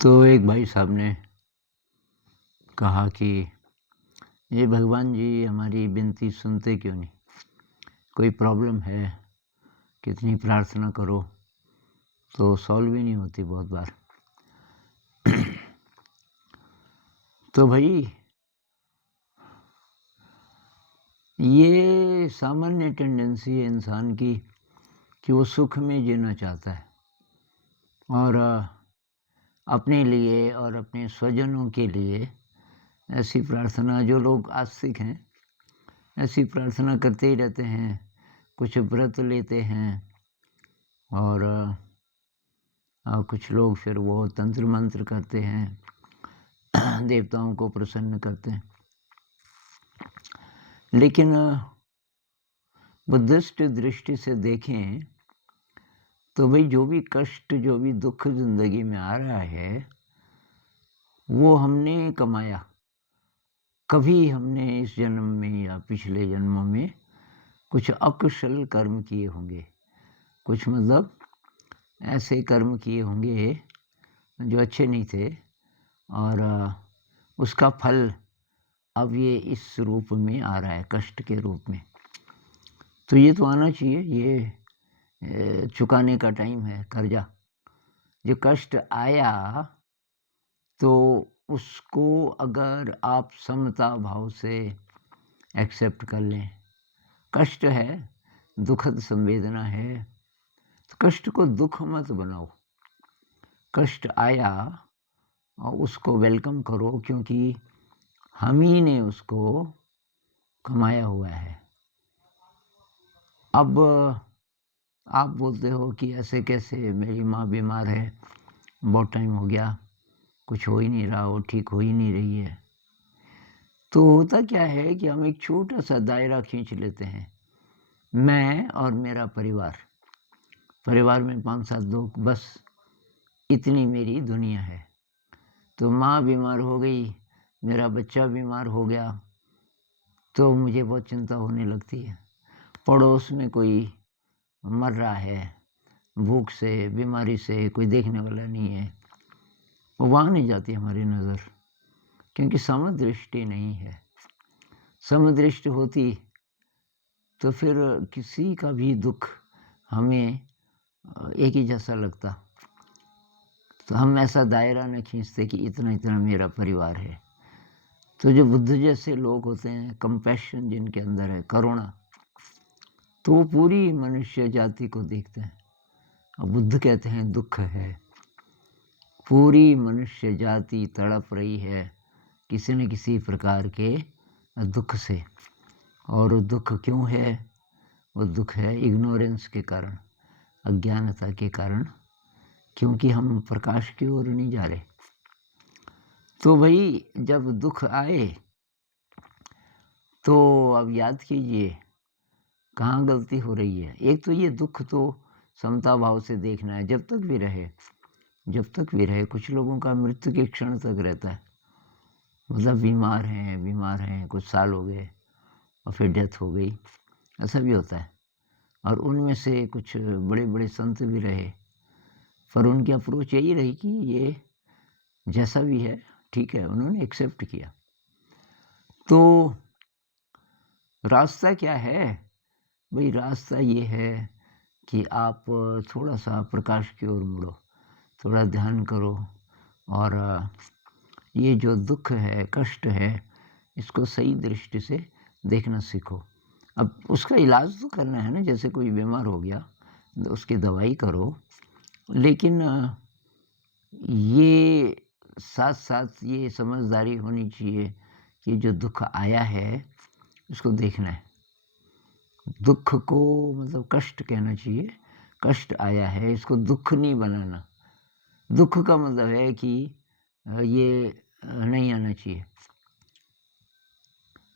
तो एक भाई साहब ने कहा कि ये भगवान जी हमारी विनती सुनते क्यों नहीं? कोई प्रॉब्लम है, कितनी प्रार्थना करो तो सॉल्व ही नहीं होती बहुत बार। तो भाई ये सामान्य टेंडेंसी है इंसान की कि वो सुख में जीना चाहता है और अपने लिए और अपने स्वजनों के लिए ऐसी प्रार्थना, जो लोग आस्तिक हैं ऐसी प्रार्थना करते ही रहते हैं, कुछ व्रत लेते हैं और कुछ लोग फिर वो तंत्र मंत्र करते हैं, देवताओं को प्रसन्न करते हैं। लेकिन बुद्धिस्ट दृष्टि से देखें तो भाई जो भी कष्ट, जो भी दुख जिंदगी में आ रहा है वो हमने कमाया। कभी हमने इस जन्म में या पिछले जन्मों में कुछ अकुशल कर्म किए होंगे, कुछ मतलब ऐसे कर्म किए होंगे जो अच्छे नहीं थे और उसका फल अब ये इस रूप में आ रहा है, कष्ट के रूप में। तो ये तो आना चाहिए, ये चुकाने का टाइम है कर्जा। जो कष्ट आया तो उसको अगर आप समता भाव से एक्सेप्ट कर लें, कष्ट है, दुखद संवेदना है, तो कष्ट को दुख मत बनाओ। कष्ट आया और उसको वेलकम करो, क्योंकि हम ही ने उसको कमाया हुआ है। अब आप बोलते हो कि ऐसे कैसे, मेरी माँ बीमार है, बहुत टाइम हो गया, कुछ हो ही नहीं रहा, वो ठीक हो ही नहीं रही है। तो होता क्या है कि हम एक छोटा सा दायरा खींच लेते हैं, मैं और मेरा परिवार, परिवार में 5-7 लोग, बस इतनी मेरी दुनिया है। तो माँ बीमार हो गई, मेरा बच्चा बीमार हो गया, तो मुझे बहुत चिंता होने लगती है। पड़ोस में कोई मर रहा है भूख से, बीमारी से, कोई देखने वाला नहीं है, वहाँ नहीं जाती हमारी नज़र, क्योंकि समदृष्टि नहीं है। समदृष्टि होती तो फिर किसी का भी दुख हमें एक ही जैसा लगता, तो हम ऐसा दायरा न खींचते कि इतना इतना मेरा परिवार है। तो जो बुद्ध जैसे लोग होते हैं, कंपैशन जिनके अंदर है, करुणा, तो वो पूरी मनुष्य जाति को देखते हैं। और बुद्ध कहते हैं दुख है, पूरी मनुष्य जाति तड़प रही है किसी न किसी प्रकार के दुख से। और दुख क्यों है? वो दुख है इग्नोरेंस के कारण, अज्ञानता के कारण, क्योंकि हम प्रकाश की ओर नहीं जा रहे। तो भाई जब दुख आए तो अब याद कीजिए कहाँ गलती हो रही है। एक तो ये दुख तो समता भाव से देखना है, जब तक भी रहे, जब तक भी रहे। कुछ लोगों का मृत्यु के क्षण तक रहता है, मतलब बीमार हैं, कुछ साल हो गए और फिर डेथ हो गई, ऐसा भी होता है। और उनमें से कुछ बड़े बड़े संत भी रहे, पर उनकी अप्रोच यही रही कि ये जैसा भी है ठीक है, उन्होंने एक्सेप्ट किया। तो रास्ता क्या है भाई? रास्ता ये है कि आप थोड़ा सा प्रकाश की ओर मुड़ो, थोड़ा ध्यान करो और ये जो दुख है, कष्ट है, इसको सही दृष्टि से देखना सीखो। अब उसका इलाज तो करना है ना, जैसे कोई बीमार हो गया तो उसकी दवाई करो, लेकिन ये साथ साथ ये समझदारी होनी चाहिए कि जो दुख आया है उसको देखना है। दुख को मतलब कष्ट कहना चाहिए, कष्ट आया है, इसको दुख नहीं बनाना। दुख का मतलब है कि ये नहीं आना चाहिए।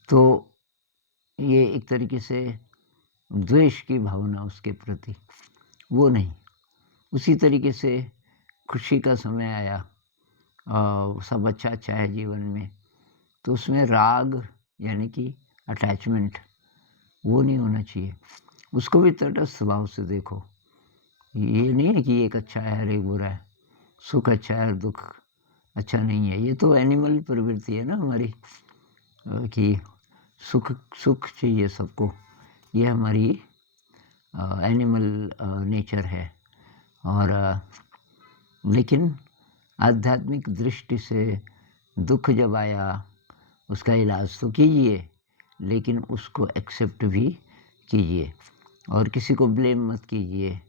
तो ये एक तरीके से द्वेष की भावना उसके प्रति, वो नहीं। उसी तरीके से खुशी का समय आया और सब अच्छा अच्छा है जीवन में, तो उसमें राग यानी कि अटैचमेंट, वो नहीं होना चाहिए। उसको भी तटस्थ भाव से देखो। ये नहीं है कि एक अच्छा है और एक बुरा है, सुख अच्छा है और दुख अच्छा नहीं है। ये तो एनिमल प्रवृत्ति है ना हमारी, कि सुख सुख चाहिए सबको। ये हमारी एनिमल नेचर है। और लेकिन आध्यात्मिक दृष्टि से दुख जब आया उसका इलाज तो कीजिए, लेकिन उसको एक्सेप्ट भी कीजिए और किसी को ब्लेम मत कीजिए।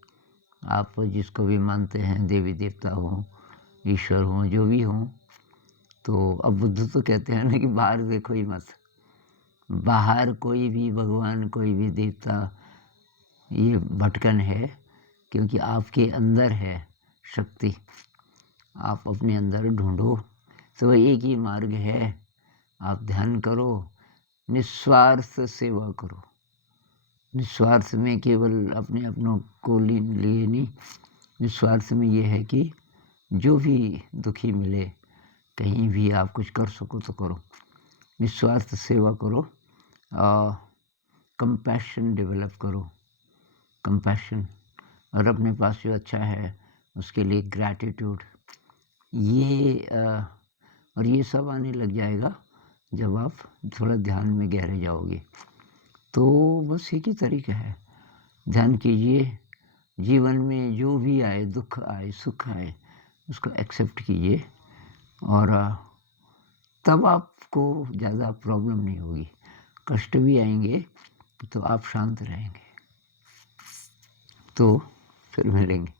आप जिसको भी मानते हैं, देवी देवता हो, ईश्वर हो, जो भी हो, तो अब बुद्ध तो कहते हैं ना कि बाहर देखो ही मत। बाहर कोई भी भगवान, कोई भी देवता, ये भटकन है, क्योंकि आपके अंदर है शक्ति। आप अपने अंदर ढूंढो, तो एक ही मार्ग है। आप ध्यान करो, निस्वार्थ सेवा करो। निस्वार्थ में केवल अपने अपनों को लिए नहीं, निस्वार्थ में ये है कि जो भी दुखी मिले, कहीं भी आप कुछ कर सको तो करो। निस्वार्थ सेवा करो, कंपैशन डेवलप करो, कंपैशन, और अपने पास जो अच्छा है उसके लिए ग्रैटिट्यूड। ये और ये सब आने लग जाएगा जब आप थोड़ा ध्यान में गहरे जाओगे। तो बस एक ही तरीका है, ध्यान कीजिए। जीवन में जो भी आए, दुख आए, सुख आए, उसको एक्सेप्ट कीजिए, और तब आपको ज़्यादा प्रॉब्लम नहीं होगी। कष्ट भी आएंगे तो आप शांत रहेंगे। तो फिर मिलेंगे।